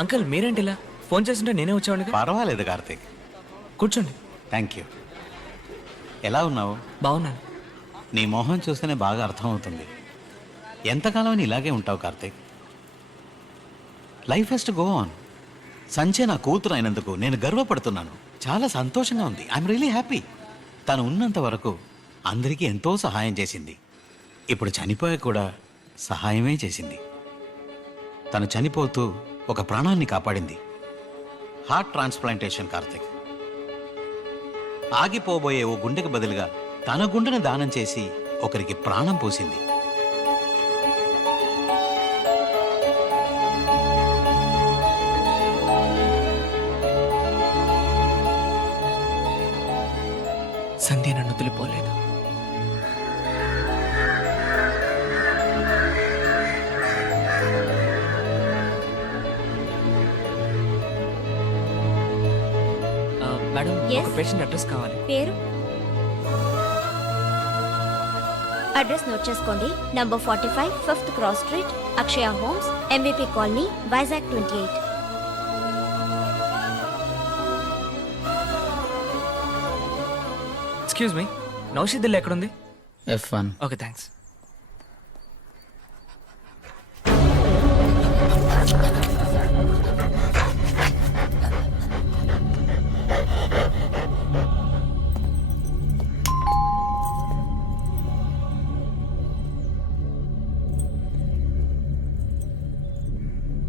Uncle మీరేంటి ఇలా phone చేస్తుంటే నేనే వచ్చాను. పర్వాలేదు కార్తీక్, కూర్చోండి. Thank you. ఎలా ఉన్నావు? బాగున్నాను. నీ మొహం చూస్తేనే బాగా అర్థమవుతుంది. ఎంతకాలం ఇలాగే ఉంటావు Karthik? Life has to go on. సంచే నా కూతురు అయినందుకు నేను గర్వపడుతున్నాను. చాలా సంతోషంగా ఉంది. I'm really happy. తను ఉన్నంత వరకు అందరికీ ఎంతో సహాయం చేసింది. ఇప్పుడు చనిపోయాక కూడా సహాయమే చేసింది. తను చనిపోతూ ఒక ప్రాణాన్ని కాపాడింది. Heart transplantation Karthik. ఆగిపోబోయే ఓ గుండెకి బదులుగా తన గుండెను దానం చేసి ఒకరికి ప్రాణం పోసింది. సంధ్య నన్ను వదిలిపోలేదు. Madam, Yes? ఒక పేషెంట్ అడ్రస్ కావాలి. పేరు అడ్రస్ నోట్ చేసుకోండి. Number 45 5th cross street, Akshaya homes, MVP colony, Vizag 28. Excuse me, నౌషిద్దిల్ ఎక్కడుంది? F1. Okay, thanks.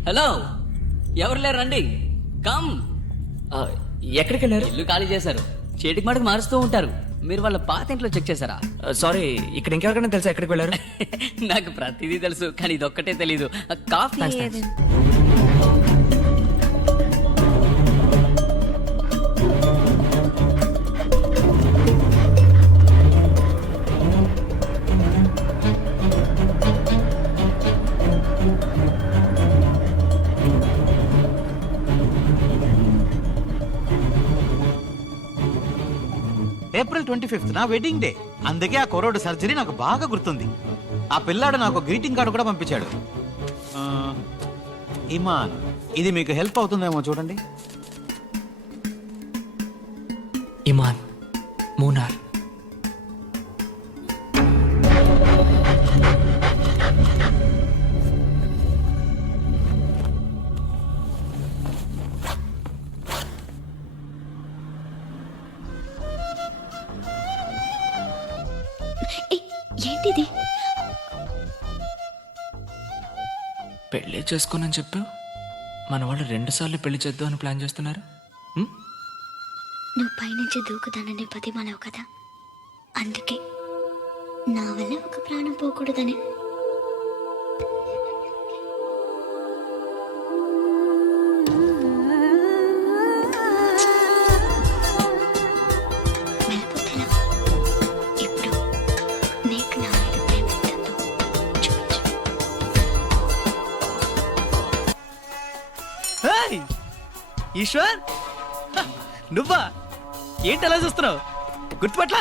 హలో, ఎవరు లేరు, రండి. కమ్. ఎక్కడికి వెళ్ళారు? ఇల్లు ఖాళీ చేశారు. చేటికి మటుకు మారుస్తూ ఉంటారు. మీరు వాళ్ళ పాత ఇంట్లో చెక్ చేశారా? సారీ, ఇక్కడ ఇంకెవరికైనా తెలుసా ఎక్కడికి వెళ్ళారు? నాకు ప్రతిదీ తెలుసు, కానీ ఇదొక్కటే తెలీదు. కాఫీ. Thanks. ఏప్రిల్ 25th నా వెడ్డింగ్ డే. అందుకే ఆ కుర్రోడు సర్జరీ నాకు బాగా గుర్తుంది. ఆ పిల్లాడు నాకు గ్రీటింగ్ కార్డు కూడా పంపించాడు. ఇమాన్, ఇది మీకు హెల్ప్ అవుతుందేమో చూడండి. ఇమాన్, మూనార్. ఏంటిది? పెళ్లి చేసుకోనని చెప్పావు, మన వాళ్ళు 2 సార్లు పెళ్లి చేద్దాం అని ప్లాన్ చేస్తున్నారు. నువ్వు పైనుంచి దూకుతానని బతిమాలవు కదా, అందుకే నా వల్ల ఒక ప్రాణం పోకూడదని. మెలకువలా. ఇప్పుడు నీకు నా మీద ప్రేమ ఎంతుందో చూపించు. ఈశ్వర్, నువ్వా? ఏంటి అలా చూస్తున్నావు? గుర్తుపట్లా?